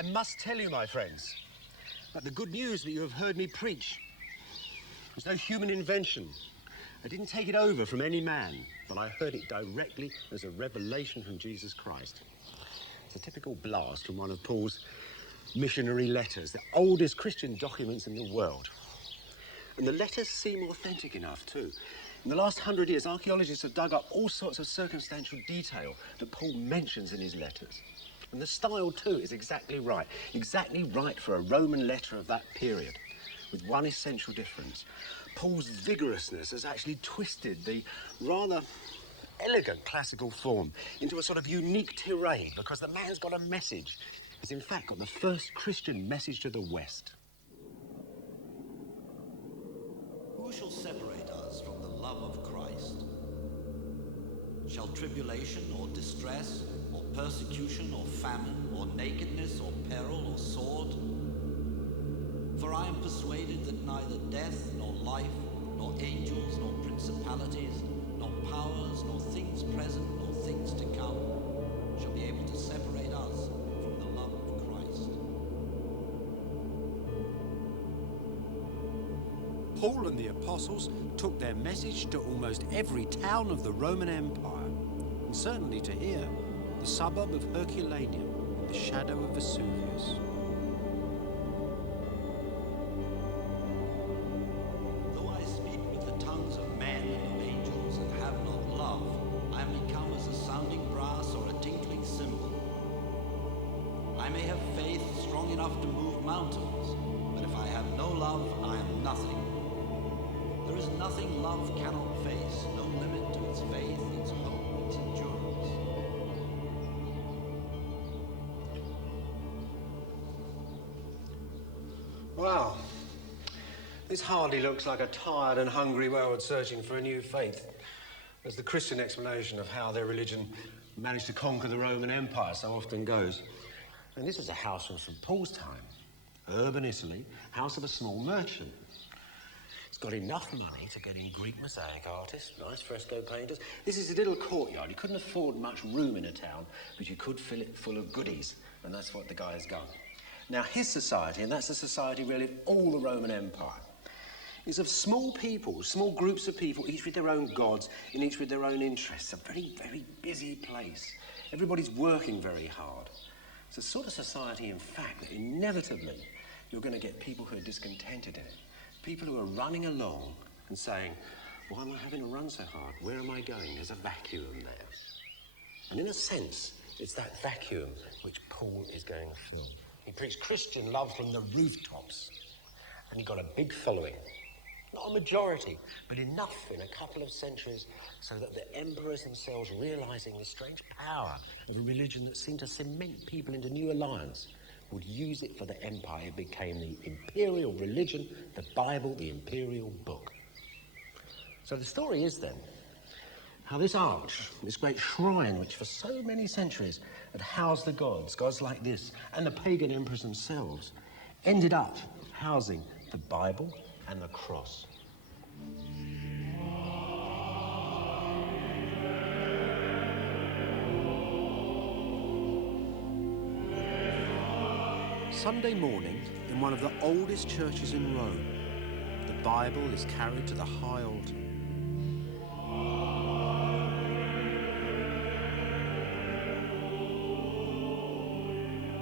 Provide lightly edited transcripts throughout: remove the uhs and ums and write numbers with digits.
I must tell you, my friends, that the good news that you have heard me preach was no human invention. I didn't take it over from any man, but I heard it directly as a revelation from Jesus Christ. It's a typical blast from one of Paul's missionary letters, the oldest Christian documents in the world. And the letters seem authentic enough, too. In the last 100 years, archaeologists have dug up all sorts of circumstantial detail that Paul mentions in his letters. And the style, too, is exactly right for a Roman letter of that period, with one essential difference. Paul's vigorousness has actually twisted the rather elegant classical form into a sort of unique tirade, because the man's got a message. He's in fact got the first Christian message to the West. Who shall separate us from the love of Christ? Shall tribulation or distress, or persecution or famine, or nakedness or peril or sword? For I am persuaded that neither death nor life, nor angels nor principalities, nor powers, nor things present, nor things to come, shall be able to separate us from the love of Christ. Paul and the apostles took their message to almost every town of the Roman Empire, and certainly to here, the suburb of Herculaneum, in the shadow of Vesuvius. Though I speak with the tongues of men and of angels and have not love, I am become as a sounding brass or a tinkling cymbal. I may have faith strong enough to move mountains, but if I have no love, I am nothing. There is nothing love cannot face, no limit to its faith, its hope, its endurance. Wow. This hardly looks like a tired and hungry world searching for a new faith. As the Christian explanation of how their religion managed to conquer the Roman Empire so often goes. And this is a house from St. Paul's time. Urban Italy, house of a small merchant. It's got enough money to get in Greek mosaic artists, nice fresco painters. This is a little courtyard. You couldn't afford much room in a town, but you could fill it full of goodies, and that's what the guy has done. Now, his society, and that's the society really of all the Roman Empire, is of small people, small groups of people, each with their own gods and each with their own interests. A very, very busy place. Everybody's working very hard. It's a sort of society, in fact, that inevitably you're going to get people who are discontented in it. People who are running along and saying, why am I having to run so hard? Where am I going? There's a vacuum there. And in a sense, it's that vacuum which Paul is going to fill. He preached Christian love from the rooftops, and he got a big following. Not a majority, but enough in a couple of centuries so that the emperors themselves, realizing the strange power of a religion that seemed to cement people into new alliance, would use it for the empire. It became the imperial religion, the Bible, the imperial book. So the story is then how this arch, this great shrine, which for so many centuries had housed the gods like this, and the pagan emperors themselves, ended up housing the Bible and the cross. Sunday morning, in one of the oldest churches in Rome, the Bible is carried to the high altar.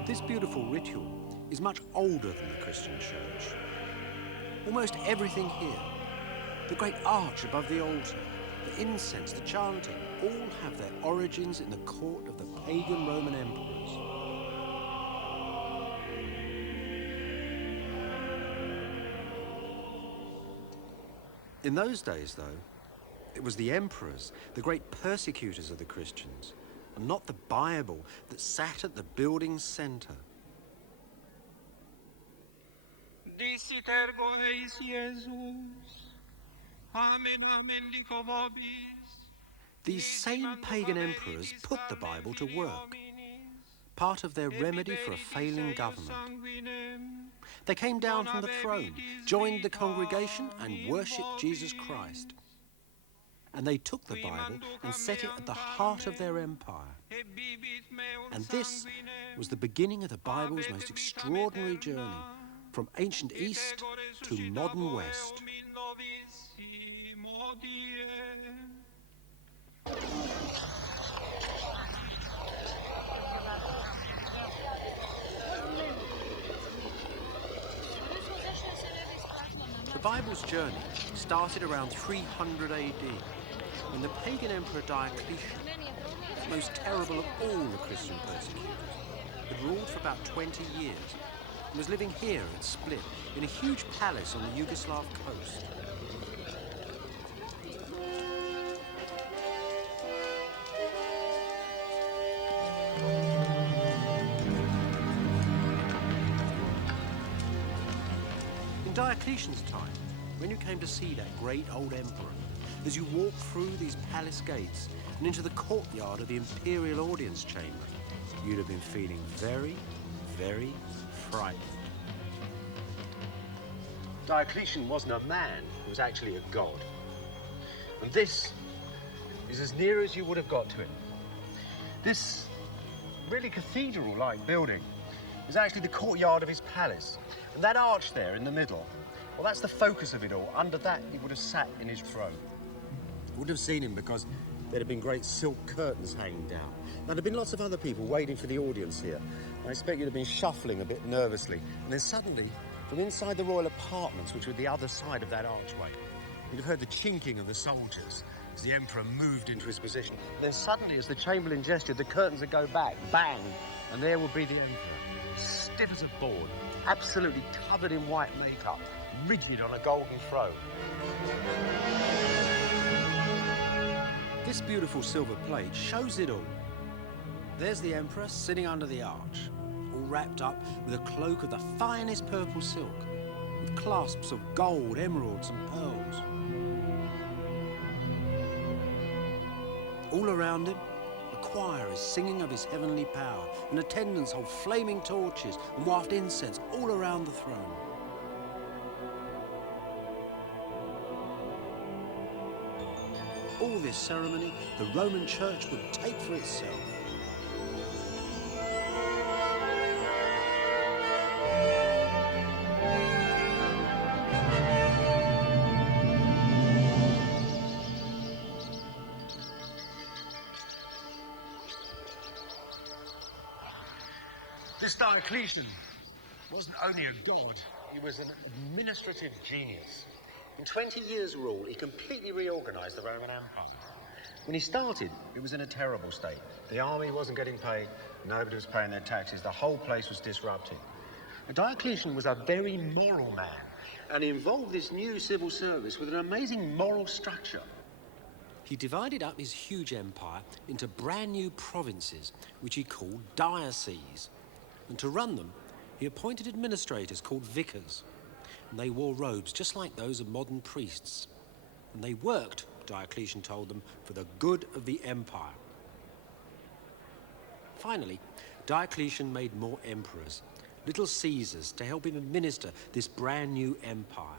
This beautiful ritual is much older than the Christian church. Almost everything here, the great arch above the altar, the incense, the chanting, all have their origins in the court of the pagan Roman emperors. In those days, though, it was the emperors, the great persecutors of the Christians, and not the Bible, that sat at the building's centre. These same pagan emperors put the Bible to work, part of their remedy for a failing government. They came down from the throne, joined the congregation and worshipped Jesus Christ. And they took the Bible and set it at the heart of their empire. And this was the beginning of the Bible's most extraordinary journey, from ancient East to modern West. The Bible's journey started around 300 AD, when the pagan Emperor Diocletian, the most terrible of all the Christian persecutors, had ruled for about 20 years and was living here at Split in a huge palace on the Yugoslav coast. In Diocletian's time, when you came to see that great old emperor, as you walked through these palace gates and into the courtyard of the Imperial audience chamber, you'd have been feeling very, very frightened. Diocletian wasn't a man, he was actually a god. And this is as near as you would have got to him. This really cathedral-like building is actually the courtyard of his palace. And that arch there in the middle, well, that's the focus of it all. Under that, he would have sat in his throne. You wouldn't have seen him because there'd have been great silk curtains hanging down. Now, there'd been lots of other people waiting for the audience here. I expect you'd have been shuffling a bit nervously. And then suddenly, from inside the royal apartments, which were the other side of that archway, you'd have heard the chinking of the soldiers as the emperor moved into his position. And then suddenly, as the chamberlain gestured, the curtains would go back, bang, and there would be the emperor, stiff as a board, absolutely covered in white makeup, rigid on a golden throne. This beautiful silver plate shows it all. There's the emperor sitting under the arch, all wrapped up with a cloak of the finest purple silk, with clasps of gold, emeralds and pearls. All around him, the choir is singing of his heavenly power, and attendants hold flaming torches and waft incense all around the throne. All this ceremony the Roman Church would take for itself. This Diocletian wasn't only a god, he was an administrative genius. In 20 years' rule, he completely reorganized the Roman Empire. When he started, it was in a terrible state. The army wasn't getting paid, nobody was paying their taxes, the whole place was disrupted. And Diocletian was a very moral man, and he involved this new civil service with an amazing moral structure. He divided up his huge empire into brand new provinces, which he called dioceses. And to run them, he appointed administrators called vicars. And they wore robes just like those of modern priests. And they worked, Diocletian told them, for the good of the empire. Finally, Diocletian made more emperors, little Caesars, to help him administer this brand new empire.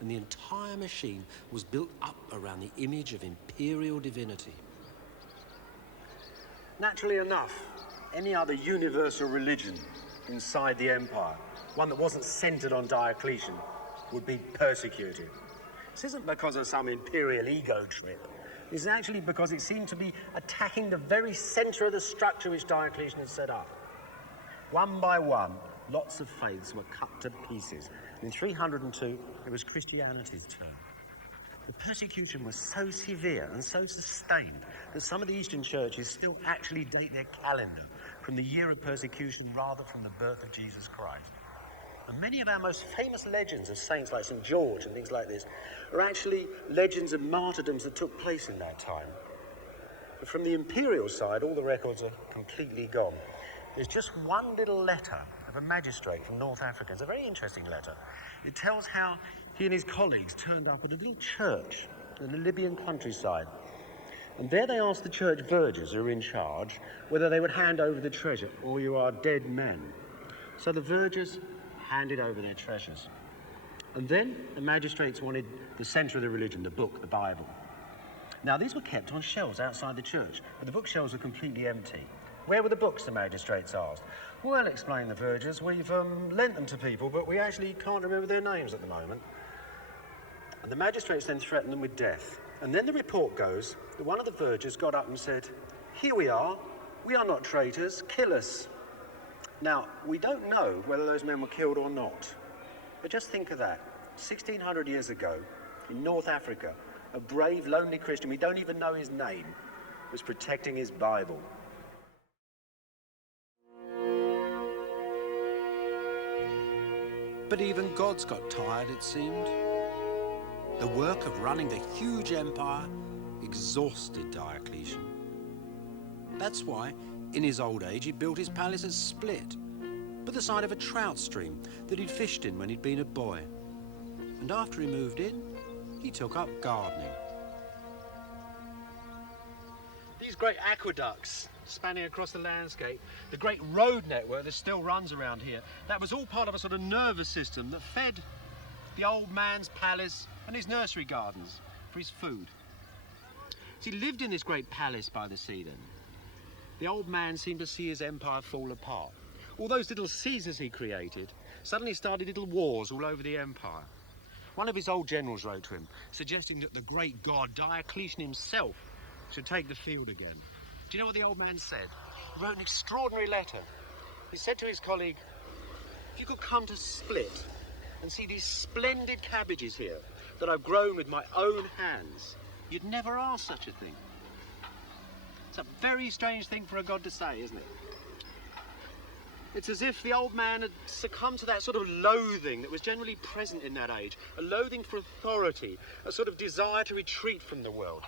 And the entire machine was built up around the image of imperial divinity. Naturally enough, any other universal religion inside the empire, one that wasn't centered on Diocletian, would be persecuted. This isn't because of some imperial ego trip. It's actually because it seemed to be attacking the very center of the structure which Diocletian had set up. One by one, lots of faiths were cut to pieces. In 302, it was Christianity's turn. The persecution was so severe and so sustained that some of the Eastern churches still actually date their calendar from the year of persecution rather from the birth of Jesus Christ. And many of our most famous legends of saints like St. George and things like this are actually legends of martyrdoms that took place in that time. But from the imperial side, all the records are completely gone. There's just one little letter of a magistrate from North Africa. It's a very interesting letter. It tells how he and his colleagues turned up at a little church in the Libyan countryside. And there they asked the church vergers who were in charge whether they would hand over the treasure, or you are dead men. So the vergers handed over their treasures. And then the magistrates wanted the center of the religion, the book, the Bible. Now, these were kept on shelves outside the church, but the bookshelves were completely empty. Where were the books, the magistrates asked. Well, explained the vergers, we've lent them to people, but we actually can't remember their names at the moment. And the magistrates then threatened them with death. And then the report goes that one of the vergers got up and said, "Here we are not traitors, kill us." Now, we don't know whether those men were killed or not, but just think of that. 1600 years ago, in North Africa, a brave, lonely Christian, we don't even know his name, was protecting his Bible. But even gods got tired, it seemed. The work of running the huge empire exhausted Diocletian. That's why, in his old age, he built his palace at Split, by the side of a trout stream that he'd fished in when he'd been a boy. And after he moved in, he took up gardening. These great aqueducts spanning across the landscape, the great road network that still runs around here, that was all part of a sort of nervous system that fed the old man's palace and his nursery gardens for his food. So he lived in this great palace by the sea then. The old man seemed to see his empire fall apart. All those little Caesars he created suddenly started little wars all over the empire. One of his old generals wrote to him, suggesting that the great god Diocletian himself should take the field again. Do you know what the old man said? He wrote an extraordinary letter. He said to his colleague, "If you could come to Split and see these splendid cabbages here that I've grown with my own hands, you'd never ask such a thing." It's a very strange thing for a god to say, isn't it? It's as if the old man had succumbed to that sort of loathing that was generally present in that age, a loathing for authority, a sort of desire to retreat from the world.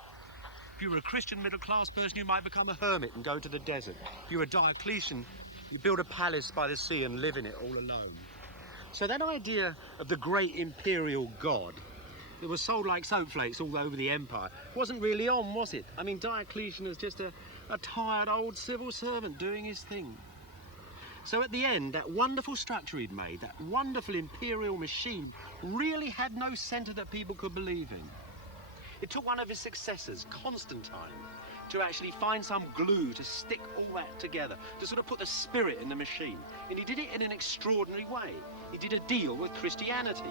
If you were a Christian middle-class person, you might become a hermit and go to the desert. If you were a Diocletian, you build a palace by the sea and live in it all alone. So that idea of the great imperial god that was sold like soap flakes all over the empire wasn't really on, was it? I mean, Diocletian is just a tired old civil servant doing his thing. So at the end, that wonderful structure he'd made, that wonderful imperial machine, really had no centre that people could believe in. It took one of his successors, Constantine, to actually find some glue to stick all that together, to sort of put the spirit in the machine. And he did it in an extraordinary way. He did a deal with Christianity.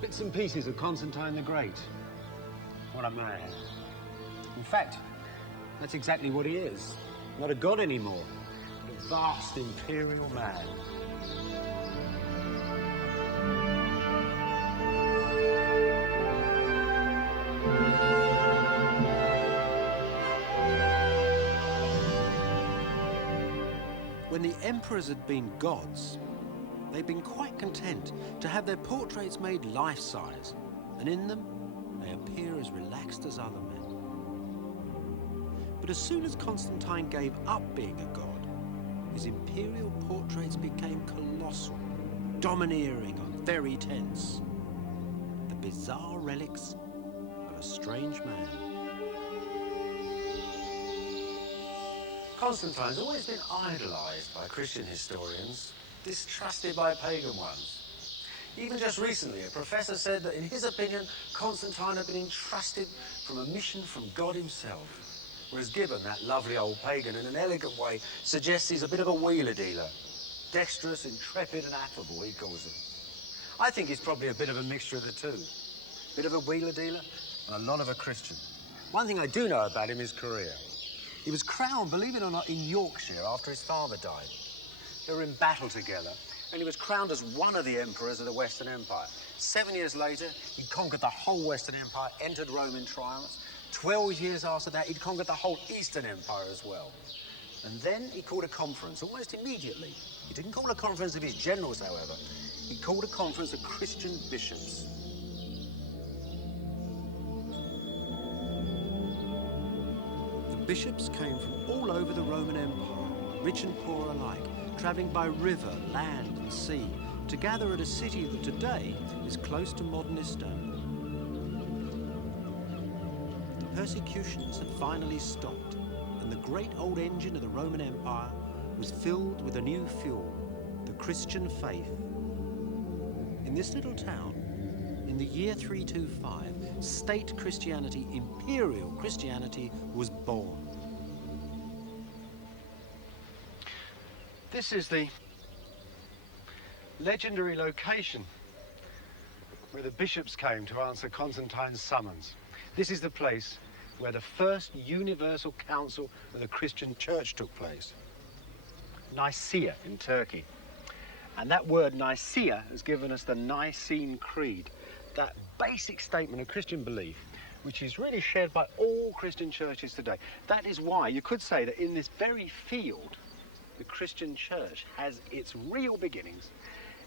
Bits and pieces of Constantine the Great. What a man. In fact, that's exactly what he is. Not a god anymore, but a vast imperial man. When the emperors had been gods, they'd been quite content to have their portraits made life-size, and in them they appear as relaxed as other men. But as soon as Constantine gave up being a god, his imperial portraits became colossal, domineering and very tense. The bizarre relics of a strange man. Constantine's always been idolised by Christian historians, distrusted by pagan ones. Even just recently, a professor said that in his opinion, Constantine had been entrusted from a mission from God himself. Whereas Gibbon, that lovely old pagan, in an elegant way, suggests he's a bit of a wheeler dealer. Dexterous, intrepid and affable, he calls him. I think he's probably a bit of a mixture of the two. A bit of a wheeler dealer and a lot of a Christian. One thing I do know about him is career. He was crowned, believe it or not, in Yorkshire after his father died. They were in battle together, and he was crowned as one of the emperors of the Western Empire. 7 years later, he conquered the whole Western Empire, entered Rome in triumph. 12 years after that, he'd conquered the whole Eastern Empire as well. And then he called a conference almost immediately. He didn't call a conference of his generals, however. He called a conference of Christian bishops. The bishops came from all over the Roman Empire, rich and poor alike, travelling by river, land and sea, to gather at a city that today is close to modern Istanbul. The persecutions had finally stopped, and the great old engine of the Roman Empire was filled with a new fuel, the Christian faith. In this little town, in the year 325, state Christianity, Imperial Christianity, was born. This is the legendary location where the bishops came to answer Constantine's summons. This is the place where the first universal council of the Christian church took place. Nicaea in Turkey. And that word Nicaea has given us the Nicene Creed, that basic statement of Christian belief, which is really shared by all Christian churches today. That is why you could say that in this very field, the Christian church has its real beginnings.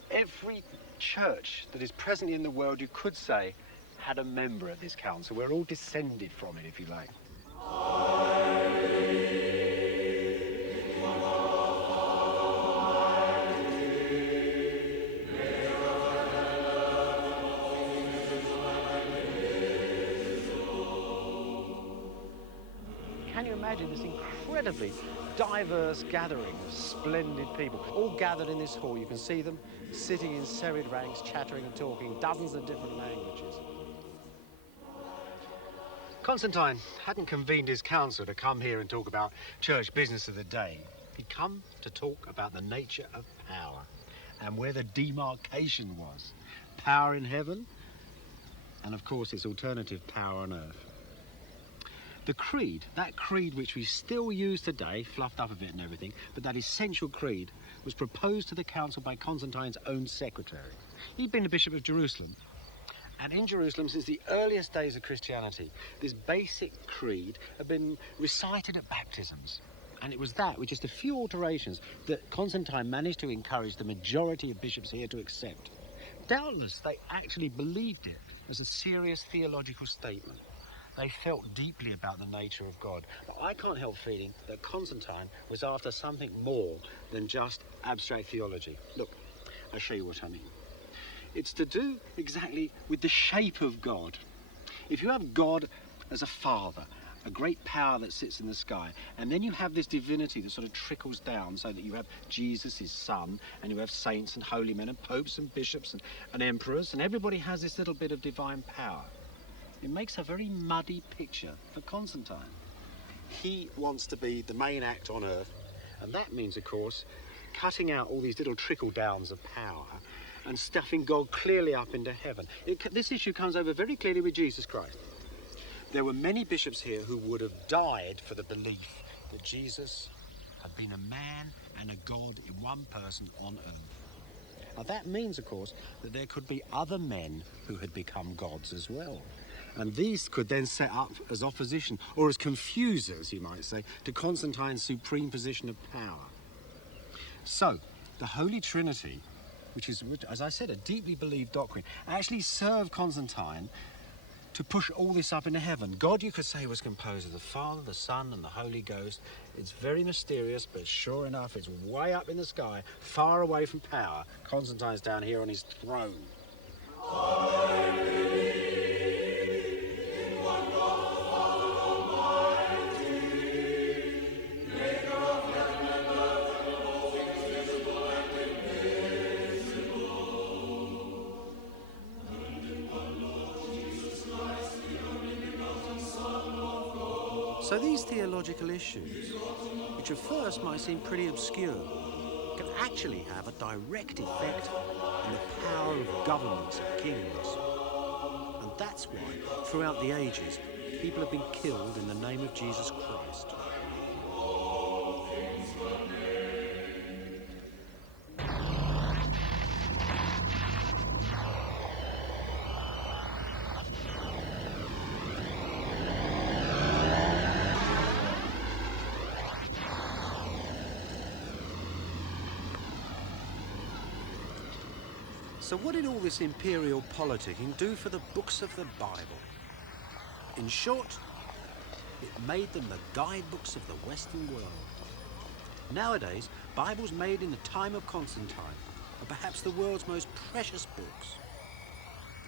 Every church that is present in the world, you could say, had a member at this council. We're all descended from it, if you like. Can you imagine this incredibly diverse gathering of splendid people, all gathered in this hall? You can see them sitting in serried ranks, chattering and talking dozens of different languages. Constantine hadn't convened his council to come here and talk about church business of the day. He'd come to talk about the nature of power and where the demarcation was. Power in heaven and, of course, its alternative power on earth. The creed, that creed which we still use today, fluffed up a bit and everything, but that essential creed was proposed to the council by Constantine's own secretary. He'd been the Bishop of Jerusalem, and in Jerusalem, since the earliest days of Christianity, this basic creed had been recited at baptisms. And it was that, with just a few alterations, that Constantine managed to encourage the majority of bishops here to accept. Doubtless, they actually believed it as a serious theological statement. They felt deeply about the nature of God. But I can't help feeling that Constantine was after something more than just abstract theology. Look, I'll show you what I mean. It's to do exactly with the shape of God. If you have God as a father, a great power that sits in the sky, and then you have this divinity that sort of trickles down so that you have Jesus, his son, and you have saints and holy men and popes and bishops and emperors, and everybody has this little bit of divine power. It makes a very muddy picture for Constantine. He wants to be the main act on earth, and that means, of course, cutting out all these little trickle-downs of power and stuffing God clearly up into heaven. This issue comes over very clearly with Jesus Christ. There were many bishops here who would have died for the belief that Jesus had been a man and a God in one person on earth. Now that means, of course, that there could be other men who had become gods as well. And these could then set up as opposition, or as confusers, you might say, to Constantine's supreme position of power. So, the Holy Trinity, which is, as I said, a deeply believed doctrine, actually served Constantine to push all this up into heaven. God, you could say, was composed of the Father, the Son, and the Holy Ghost. It's very mysterious, but sure enough, it's way up in the sky, far away from power. Constantine's down here on his throne. So these theological issues, which at first might seem pretty obscure, can actually have a direct effect on the power of governments and kings. And that's why, throughout the ages, people have been killed in the name of Jesus Christ. So what did all this imperial politicking do for the books of the Bible? In short, it made them the guidebooks of the Western world. Nowadays, Bibles made in the time of Constantine are perhaps the world's most precious books.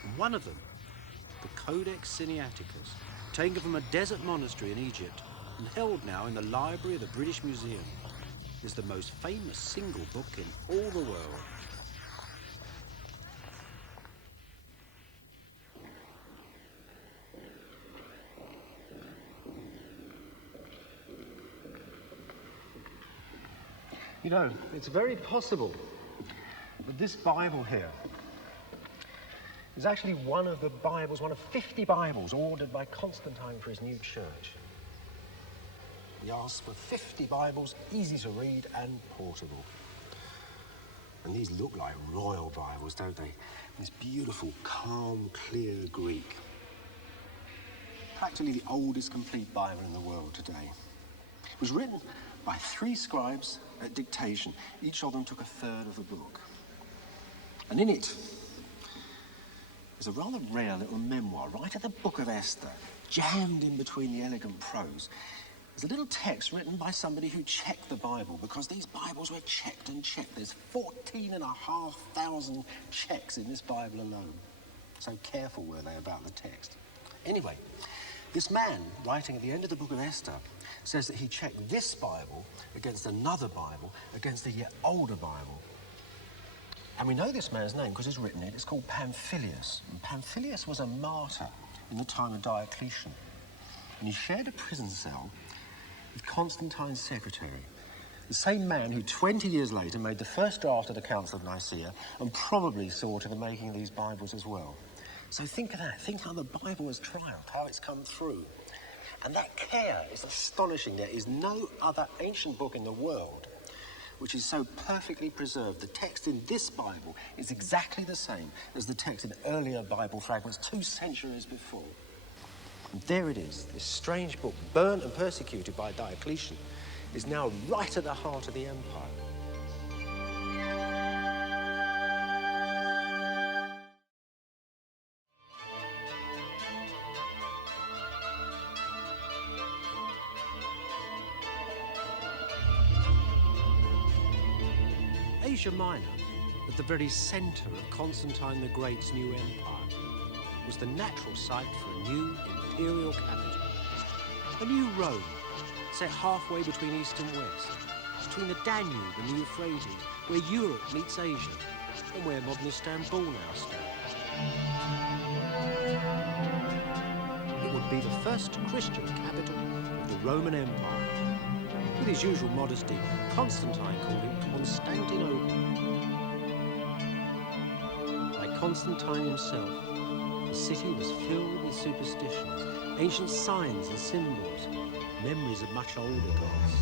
And one of them, the Codex Sinaiticus, taken from a desert monastery in Egypt and held now in the library of the British Museum, is the most famous single book in all the world. You know, it's very possible that this Bible here is actually one of the Bibles, one of 50 Bibles ordered by Constantine for his new church. He asked for 50 Bibles, easy to read and portable. And these look like royal Bibles, don't they? This beautiful, calm, clear Greek. Practically the oldest complete Bible in the world today. It was written by 3 scribes at dictation. Each of them took a third of the book. And in it, there's a rather rare little memoir, right at the Book of Esther, jammed in between the elegant prose. There's a little text written by somebody who checked the Bible, because these Bibles were checked and checked. There's 14,500 checks in this Bible alone. So careful were they about the text. Anyway, this man, writing at the end of the Book of Esther, says that he checked this Bible against another Bible, against a yet older Bible. And we know this man's name because it's written in it. It's called Pamphilius. And Pamphilius was a martyr in the time of Diocletian. And he shared a prison cell with Constantine's secretary, the same man who 20 years later made the first draft of the Council of Nicaea and probably saw to the making of these Bibles as well. So think of that. Think how the Bible was triumphed, how it's come through. And that care is astonishing. There is no other ancient book in the world which is so perfectly preserved. The text in this Bible is exactly the same as the text in earlier Bible fragments 2 centuries before. And there it is, this strange book, burnt and persecuted by Diocletian, is now right at the heart of the empire. Asia Minor, at the very centre of Constantine the Great's new empire, was the natural site for a new imperial capital. A new Rome, set halfway between east and west, between the Danube and the Euphrates, where Europe meets Asia, and where modern Istanbul now stands. It would be the first Christian capital of the Roman Empire. With his usual modesty, Constantine called it Constantinople. Like Constantine himself, the city was filled with superstitions, ancient signs and symbols, memories of much older gods.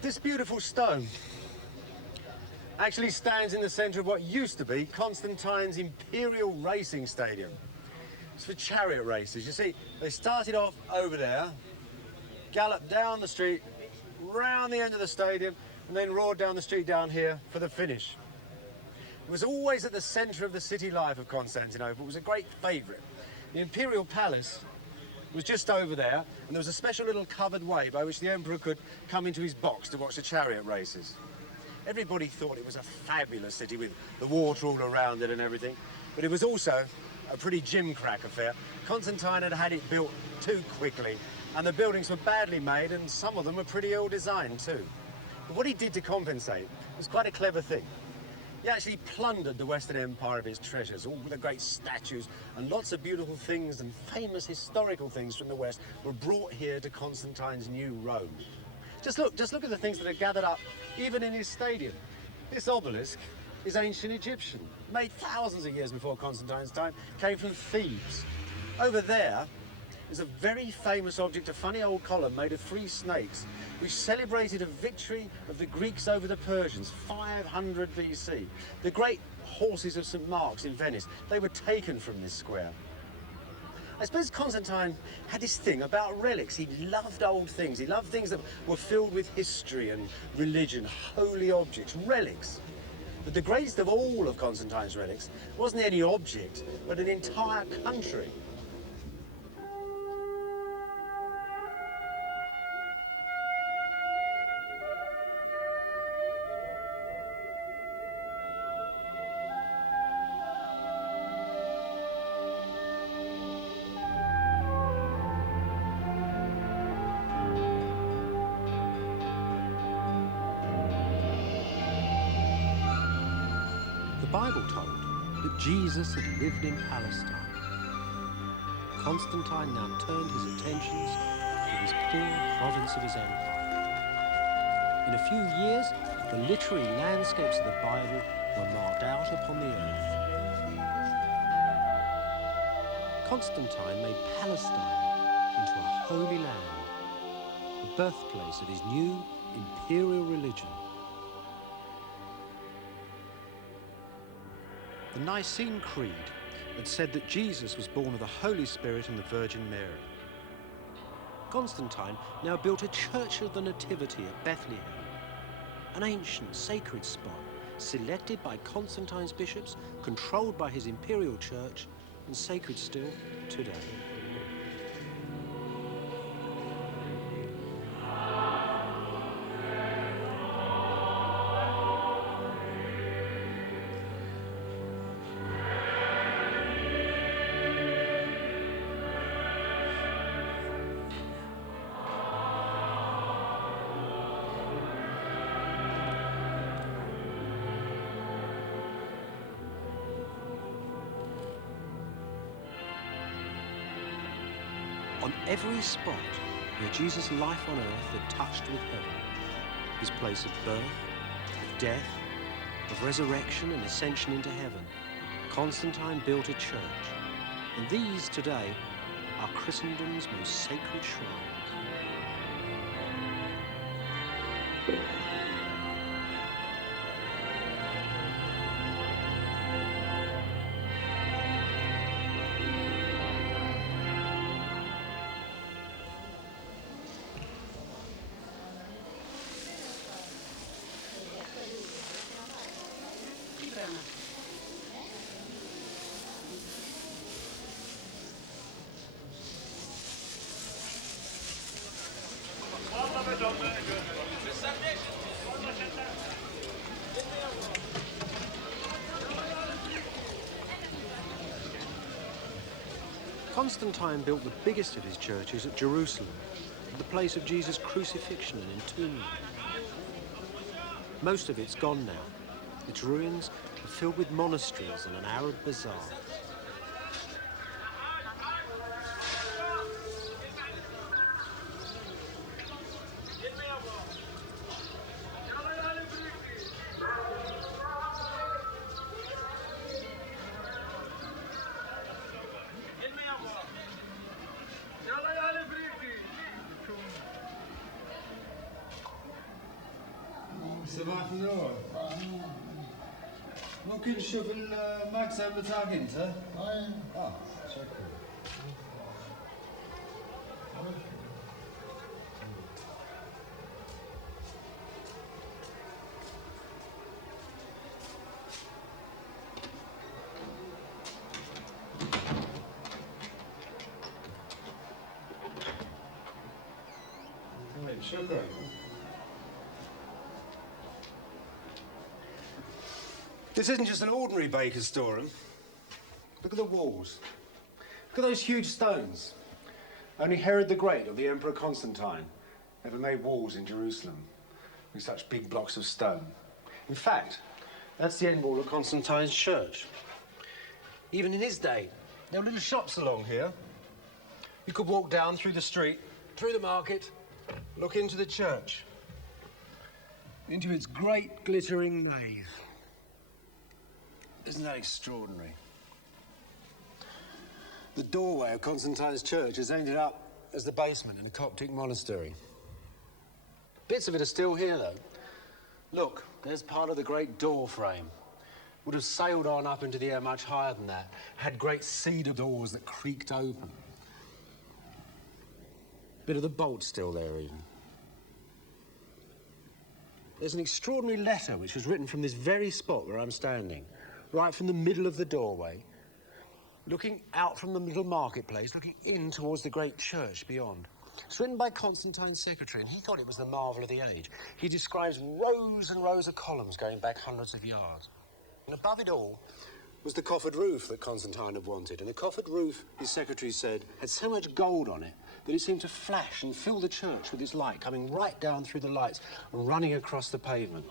This beautiful stone actually stands in the centre of what used to be Constantine's Imperial Racing Stadium. It's for chariot races. You see, they started off over there, galloped down the street, round the end of the stadium, and then roared down the street down here for the finish. It was always at the centre of the city life of Constantinople. It was a great favourite. The Imperial Palace was just over there, and there was a special little covered way by which the Emperor could come into his box to watch the chariot races. Everybody thought it was a fabulous city with the water all around it and everything, but it was also a pretty gimcrack affair. Constantine had had it built too quickly, and the buildings were badly made, and some of them were pretty ill-designed too. But what he did to compensate was quite a clever thing. He actually plundered the Western Empire of its treasures, all the great statues and lots of beautiful things and famous historical things from the West were brought here to Constantine's new Rome. Just look at the things that are gathered up, even in his stadium. This obelisk is ancient Egyptian, made thousands of years before Constantine's time, came from Thebes. Over there is a very famous object, a funny old column made of 3 snakes, which celebrated a victory of the Greeks over the Persians, 500 BC. The great horses of St. Mark's in Venice, they were taken from this square. I suppose Constantine had this thing about relics. He loved old things. He loved things that were filled with history and religion, holy objects, relics. But the greatest of all of Constantine's relics wasn't any object, but an entire country. The Bible told that Jesus had lived in Palestine. Constantine now turned his attentions to this poor province of his empire. In a few years, the literary landscapes of the Bible were marked out upon the earth. Constantine made Palestine into a holy land, the birthplace of his new imperial religion. The Nicene Creed had said that Jesus was born of the Holy Spirit and the Virgin Mary. Constantine now built a church of the Nativity at Bethlehem, an ancient sacred spot selected by Constantine's bishops, controlled by his imperial church, and sacred still today. On every spot where Jesus' life on earth had touched with heaven, his place of birth, of death, of resurrection and ascension into heaven, Constantine built a church. And these today are Christendom's most sacred shrines. Constantine built the biggest of his churches at Jerusalem, the place of Jesus' crucifixion and entombment. Most of it's gone now. Its ruins are filled with monasteries and an Arab bazaar. صباح النور. ممكن نشوف المكتب بتاعك انت؟ شكرا. شكرا. This isn't just an ordinary baker's storeroom. Look at the walls. Look at those huge stones. Only Herod the Great or the Emperor Constantine ever made walls in Jerusalem with such big blocks of stone. In fact, that's the end wall of Constantine's church. Even in his day, there were little shops along here. You could walk down through the street, through the market, look into the church, into its great glittering nave. Isn't that extraordinary? The doorway of Constantine's church has ended up as the basement in a Coptic monastery. Bits of it are still here, though. Look, there's part of the great door frame. Would have sailed on up into the air much higher than that, had great cedar doors that creaked open. Bit of the bolt still there, even. There's an extraordinary letter which was written from this very spot where I'm standing, right from the middle of the doorway, looking out from the middle marketplace, looking in towards the great church beyond. It's written by Constantine's secretary, and he thought it was the marvel of the age. He describes rows and rows of columns going back hundreds of yards. And above it all was the coffered roof that Constantine had wanted. And the coffered roof, his secretary said, had so much gold on it that it seemed to flash and fill the church with its light, coming right down through the lights and running across the pavement.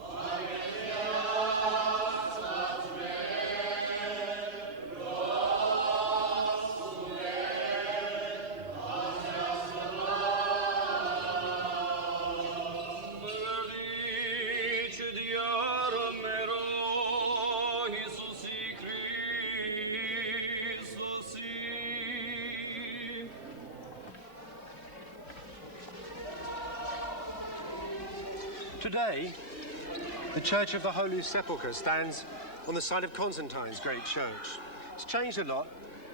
Today, the Church of the Holy Sepulchre stands on the site of Constantine's great church. It's changed a lot,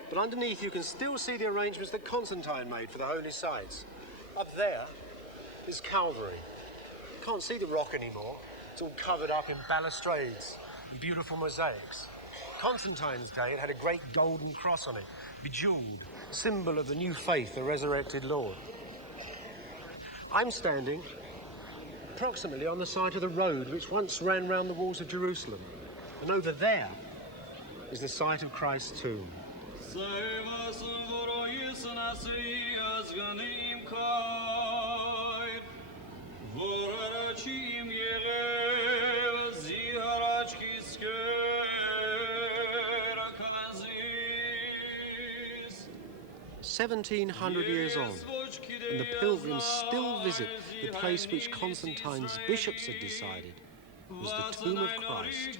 but underneath you can still see the arrangements that Constantine made for the holy sites. Up there is Calvary. You can't see the rock anymore. It's all covered up in balustrades and beautiful mosaics. Constantine's day, it had a great golden cross on it, bejeweled, symbol of the new faith, the resurrected Lord. I'm standing approximately on the side of the road which once ran round the walls of Jerusalem. And over there is the site of Christ's tomb. "1,700 years on, and the pilgrims still visit the place which Constantine's bishops had decided was the tomb of Christ."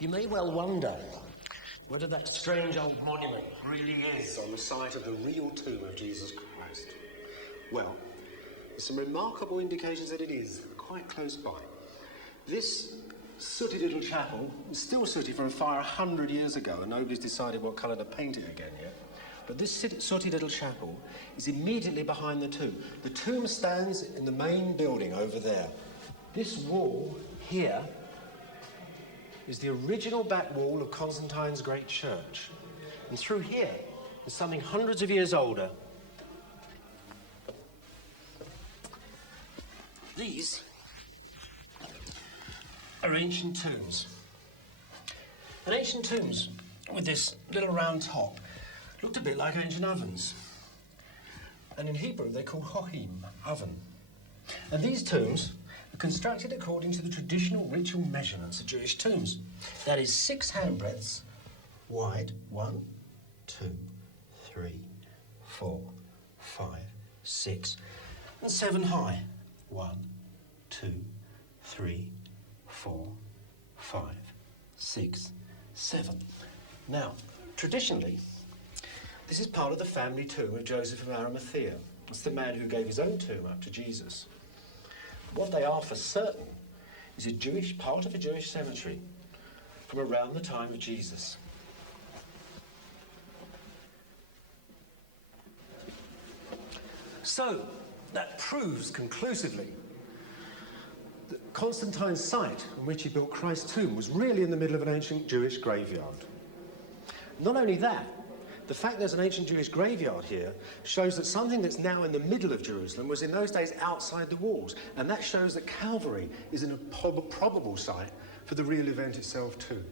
You may well wonder whether that strange old monument really is on the site of the real tomb of Jesus Christ. Well, there's some remarkable indications that it is, quite close by. This sooty little chapel was still sooty from a fire 100 years ago, and nobody's decided what colour to paint it again yet. But this sooty little chapel is immediately behind the tomb. The tomb stands in the main building over there. This wall here is the original back wall of Constantine's great church. And through here is something hundreds of years older. These are ancient tombs. And ancient tombs with this little round top looked a bit like ancient ovens. And in Hebrew they're called hohim, oven. And these tombs are constructed according to the traditional ritual measurements of Jewish tombs. That is 6 handbreadths wide, 1, 2, 3, 4, 5, 6, and 7 high. 1, 2, 3, 4, 5, 6, 7. Now, traditionally, this is part of the family tomb of Joseph of Arimathea. It's the man who gave his own tomb up to Jesus. What they are for certain is part of a Jewish cemetery from around the time of Jesus. So, that proves conclusively that Constantine's site on which he built Christ's tomb was really in the middle of an ancient Jewish graveyard. Not only that, the fact there's an ancient Jewish graveyard here shows that something that's now in the middle of Jerusalem was in those days outside the walls, and that shows that Calvary is in a probable site for the real event itself too.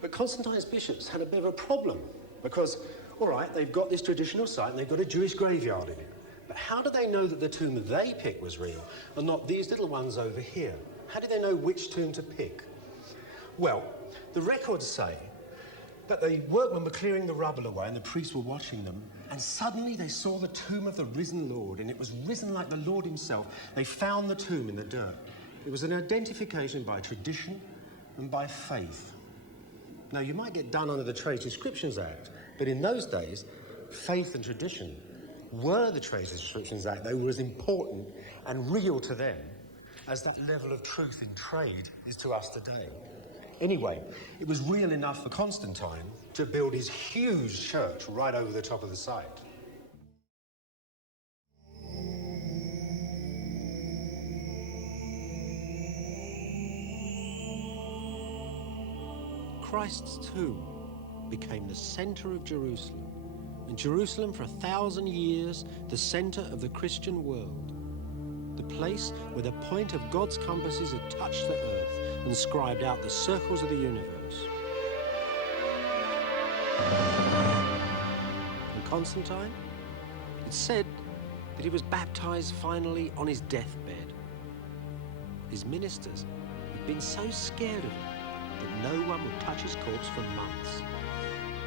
But Constantine's bishops had a bit of a problem because, all right, they've got this traditional site and they've got a Jewish graveyard in it. But how do they know that the tomb they picked was real and not these little ones over here? How did they know which tomb to pick? Well, the records say that the workmen were clearing the rubble away and the priests were watching them, and suddenly they saw the tomb of the risen Lord, and it was risen like the Lord himself. They found the tomb in the dirt. It was an identification by tradition and by faith. Now, you might get done under the Trade Descriptions Act, but in those days, faith and tradition were the Trade Descriptions Act. They were as important and real to them as that level of truth in trade is to us today. Anyway, it was real enough for Constantine to build his huge church right over the top of the site. Christ's tomb became the centre of Jerusalem, and Jerusalem for 1,000 years the centre of the Christian world, the place where the point of God's compasses had touched the earth and scribed out the circles of the universe. And Constantine? It's said that he was baptized finally on his deathbed. His ministers had been so scared of him that no one would touch his corpse for months.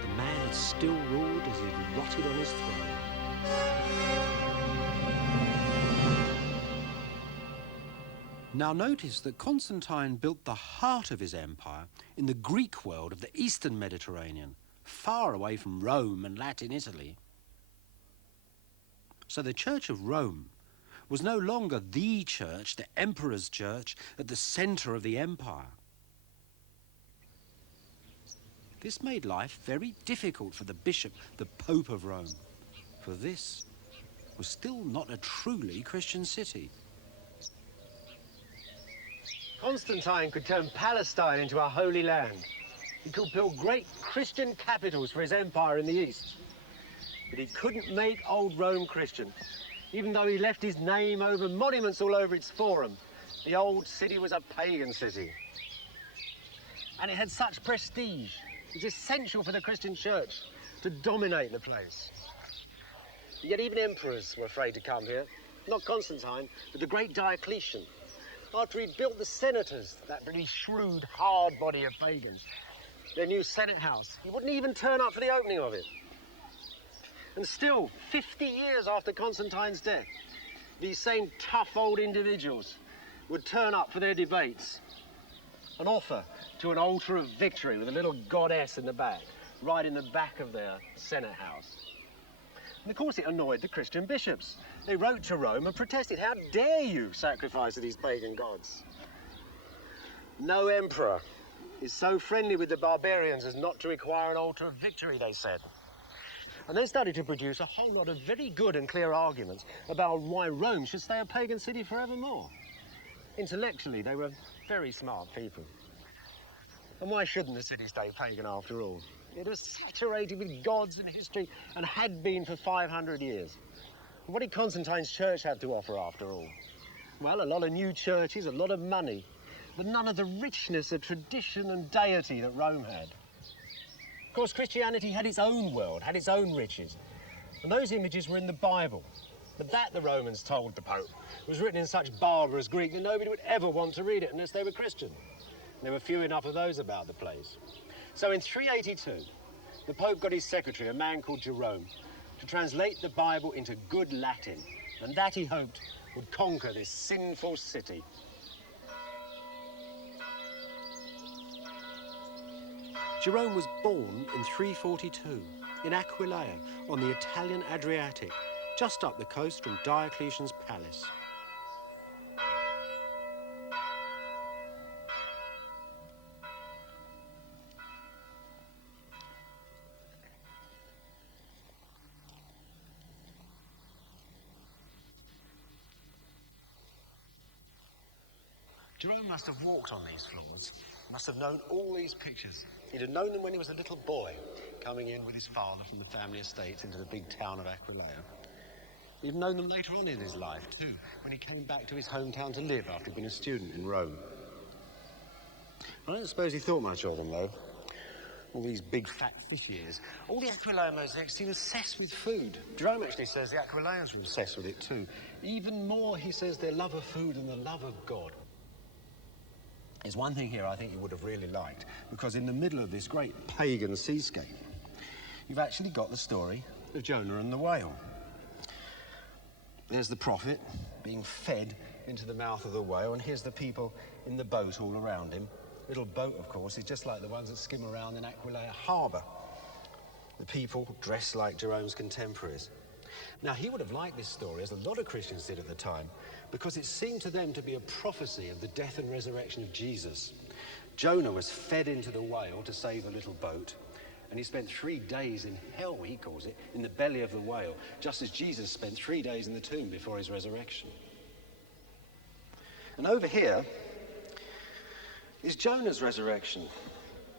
The man had still ruled as he rotted on his throne. Now notice that Constantine built the heart of his empire in the Greek world of the Eastern Mediterranean, far away from Rome and Latin Italy. So the Church of Rome was no longer the church, the emperor's church, at the centre of the empire. This made life very difficult for the bishop, the Pope of Rome, for this was still not a truly Christian city. Constantine could turn Palestine into a holy land. He could build great Christian capitals for his empire in the east. But he couldn't make old Rome Christian. Even though he left his name over monuments all over its forum, the old city was a pagan city. And it had such prestige. It was essential for the Christian church to dominate the place. Yet even emperors were afraid to come here. Not Constantine, but the great Diocletian. After he'd built the senators, that really shrewd, hard body of pagans, their new Senate house, he wouldn't even turn up for the opening of it. And still, 50 years after Constantine's death, these same tough old individuals would turn up for their debates and offer to an altar of victory with a little goddess in the back, right in the back of their Senate house. And of course it annoyed the Christian bishops. They wrote to Rome and protested, how dare you sacrifice to these pagan gods? No emperor is so friendly with the barbarians as not to require an altar of victory, they said. And they started to produce a whole lot of very good and clear arguments about why Rome should stay a pagan city forevermore. Intellectually, they were very smart people. And why shouldn't the city stay pagan after all? It was saturated with gods and history and had been for 500 years. What did Constantine's church have to offer after all? Well, a lot of new churches, a lot of money, but none of the richness of tradition and deity that Rome had. Of course, Christianity had its own world, had its own riches, and those images were in the Bible. But that, the Romans told the Pope, was written in such barbarous Greek that nobody would ever want to read it unless they were Christian. There were few enough of those about the place. So in 382, the Pope got his secretary, a man called Jerome, to translate the Bible into good Latin, and that, he hoped, would conquer this sinful city. Jerome was born in 342 in Aquileia on the Italian Adriatic, just up the coast from Diocletian's palace. Jerome must have walked on these floors, must have known all these pictures. He'd have known them when he was a little boy, coming in with his father from the family estates into the big town of Aquileia. He'd have known them later on in his life, too, when he came back to his hometown to live after he'd been a student in Rome. I don't suppose he thought much of them, though. All these big, fat fish ears. All the Aquileia mosaics seem obsessed with food. Jerome actually says the Aquileians were obsessed with it, too. Even more, he says, their love of food and the love of God. There's one thing here I think you would have really liked, because in the middle of this great pagan seascape, you've actually got the story of Jonah and the whale. There's the prophet being fed into the mouth of the whale, and here's the people in the boat all around him. little boat, of course, is just like the ones that skim around in Aquileia harbour. The people dressed like Jerome's contemporaries. Now, he would have liked this story, as a lot of Christians did at the time, because it seemed to them to be a prophecy of the death and resurrection of Jesus. Jonah was fed into the whale to save the little boat, and he spent 3 days in hell, he calls it, in the belly of the whale, just as Jesus spent 3 days in the tomb before his resurrection. And over here is Jonah's resurrection,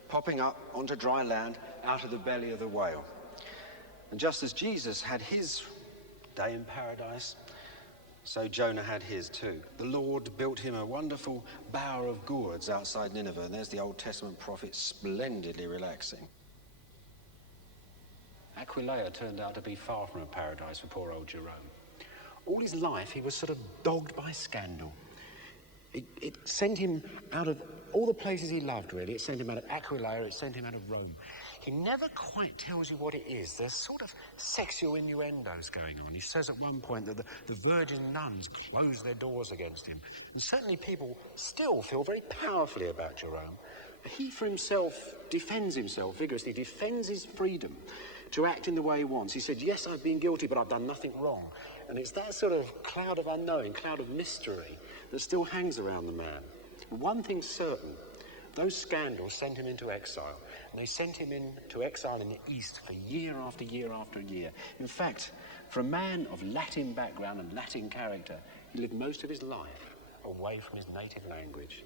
popping up onto dry land out of the belly of the whale. And just as Jesus had his day in paradise, so Jonah had his too. The Lord built him a wonderful bower of gourds outside Nineveh, and there's the Old Testament prophet splendidly relaxing. Aquileia turned out to be far from a paradise for poor old Jerome. All his life he was sort of dogged by scandal. It sent him out of all the places he loved, really. It sent him out of Aquileia, it sent him out of Rome. He never quite tells you what it is. There's sort of sexual innuendos going on. He says at one point that the virgin nuns closed their doors against him. And certainly people still feel very powerfully about Jerome. He for himself defends himself vigorously, defends his freedom to act in the way he wants. He said, yes, I've been guilty, but I've done nothing wrong. And it's that sort of cloud of unknowing, cloud of mystery that still hangs around the man. One thing's certain, those scandals sent him into exile. And they sent him into exile in the East for year after year after year. In fact, for a man of Latin background and Latin character, he lived most of his life away from his native language.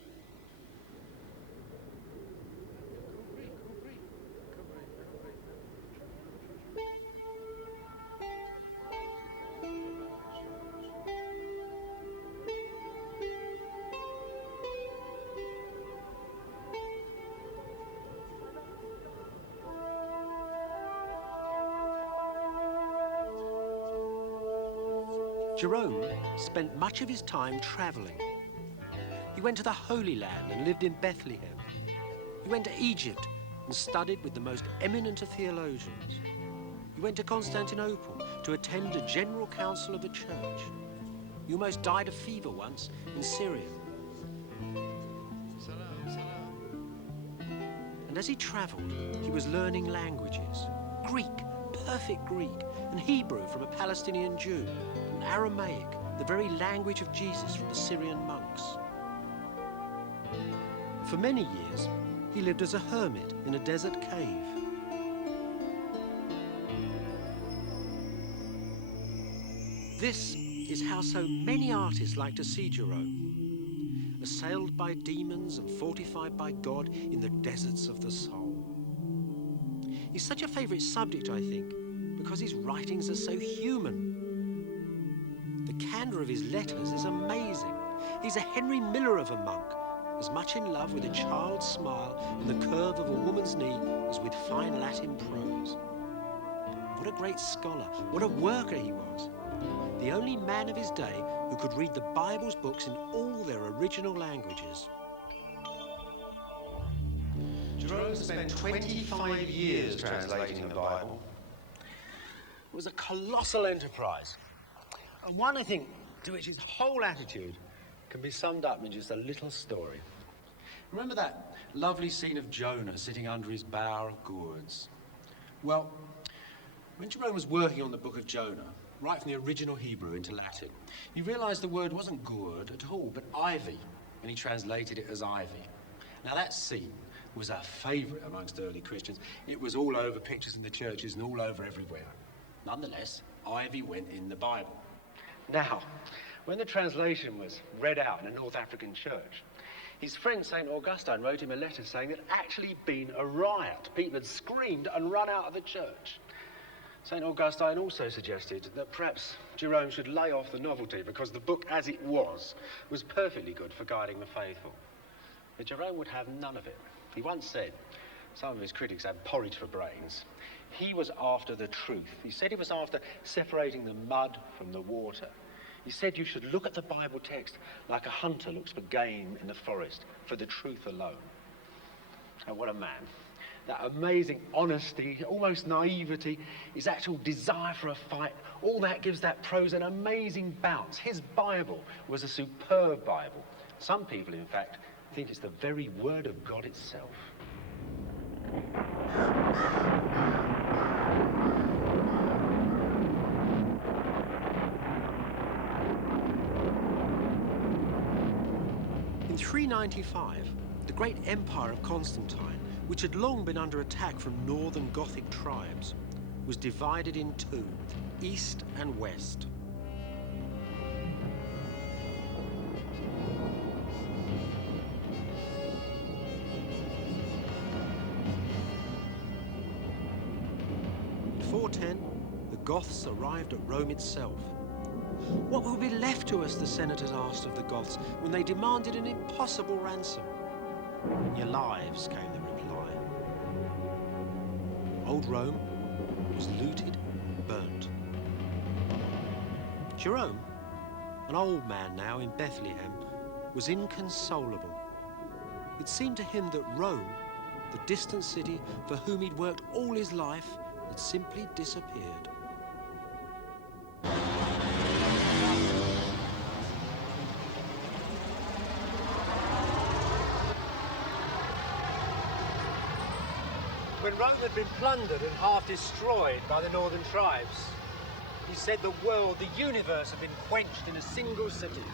Jerome spent much of his time travelling. He went to the Holy Land and lived in Bethlehem. He went to Egypt and studied with the most eminent of theologians. He went to Constantinople to attend a general council of the church. He almost died of fever once in Syria. And as he travelled, he was learning languages. Greek, perfect Greek, and Hebrew from a Palestinian Jew, and Aramaic, the very language of Jesus, from the Syrian monks. For many years, he lived as a hermit in a desert cave. This is how so many artists like to see Jerome, assailed by demons and fortified by God in the deserts of the soul. He's such a favourite subject, I think, because his writings are so human. The candour of his letters is amazing. He's a Henry Miller of a monk, as much in love with a child's smile and the curve of a woman's knee as with fine Latin prose. What a great scholar, what a worker he was. The only man of his day who could read the Bible's books in all their original languages. Jerome spent 25 years translating the Bible. It was a colossal enterprise. And one, I think, to which his whole attitude can be summed up in just a little story. Remember that lovely scene of Jonah sitting under his bower of gourds? Well, when Jerome was working on the book of Jonah, right from the original Hebrew into Latin, he realised the word wasn't gourd at all, but ivy, and he translated it as ivy. Now that scene was a favourite amongst early Christians. It was all over pictures in the churches and all over everywhere. Nonetheless, ivy went in the Bible. Now, when the translation was read out in a North African church, his friend St. Augustine wrote him a letter saying there'd actually been a riot. People had screamed and run out of the church. St. Augustine also suggested that perhaps Jerome should lay off the novelty because the book as it was perfectly good for guiding the faithful. But Jerome would have none of it. He once said, some of his critics had porridge for brains, he was after the truth. He said he was after separating the mud from the water. He said you should look at the Bible text like a hunter looks for game in the forest, for the truth alone. And what a man. That amazing honesty, almost naivety, his actual desire for a fight, all that gives that prose an amazing bounce. His Bible was a superb Bible. Some people, in fact, I think it's the very word of God itself. In 395, the great empire of Constantine, which had long been under attack from northern Gothic tribes, was divided in two, east and west. In 410, the Goths arrived at Rome itself. What will be left to us, the senators asked of the Goths, when they demanded an impossible ransom? Your lives, came the reply. Old Rome was looted, burnt. Jerome, an old man now in Bethlehem, was inconsolable. It seemed to him that Rome, the distant city for whom he'd worked all his life, had simply disappeared. When Rome had been plundered and half destroyed by the northern tribes, he said the world, the universe, had been quenched in a single city.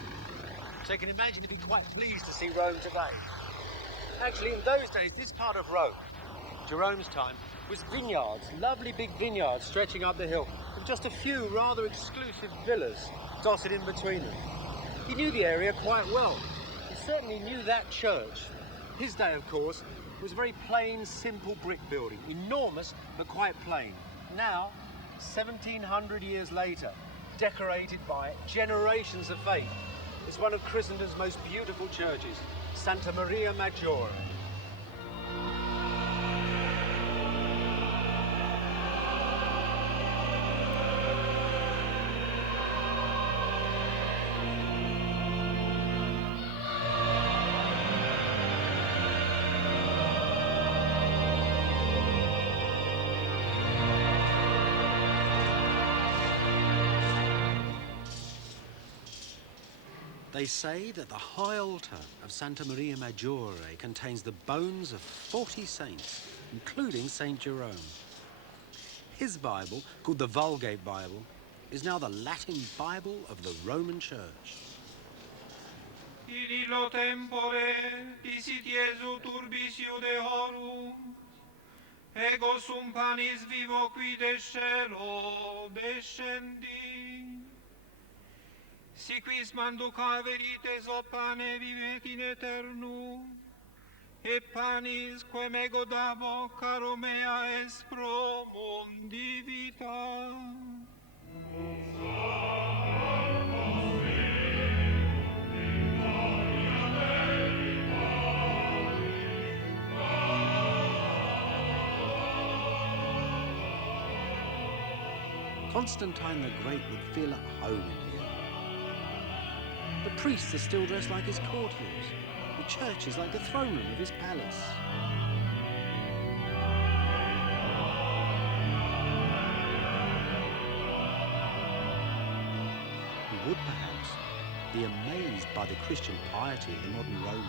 So you can imagine he'd be quite pleased to see Rome today. Actually, in those days, this part of Rome, Jerome's time, was vineyards, lovely big vineyards stretching up the hill, with just a few rather exclusive villas dotted in between them. He knew the area quite well. He certainly knew that church. His day, of course, was a very plain, simple brick building, enormous but quite plain. Now, 1700 years later, decorated by generations of faith, it's one of Christendom's most beautiful churches, Santa Maria Maggiore. They say that the high altar of Santa Maria Maggiore contains the bones of 40 saints, including Saint Jerome. His Bible, called the Vulgate Bible, is now the Latin Bible of the Roman Church. In illo tempore disit Iesu turbis Iudeorum, ego sum panis vivo qui de cielo descendi. Si quis manduca verites o pane vivet in eternum, e panis quem ego davo caro mea est pro mundi vita. Constantine the Great would feel at home in here. The priests are still dressed like his courtiers. The church is like the throne room of his palace. He would perhaps be amazed by the Christian piety of the modern Romans.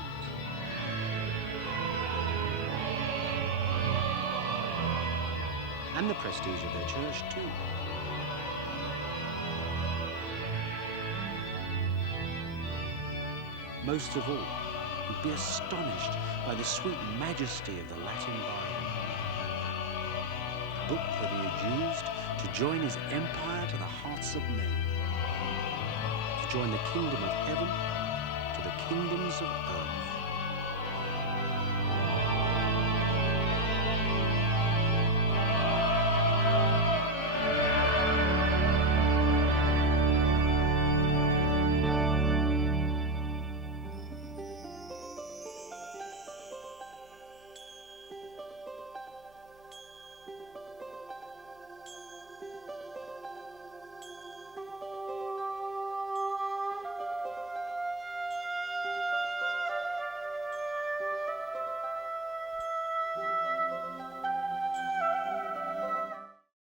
And the prestige of their church too. Most of all, he'd be astonished by the sweet majesty of the Latin Bible, a book that he had used to join his empire to the hearts of men, to join the kingdom of heaven to the kingdoms of earth.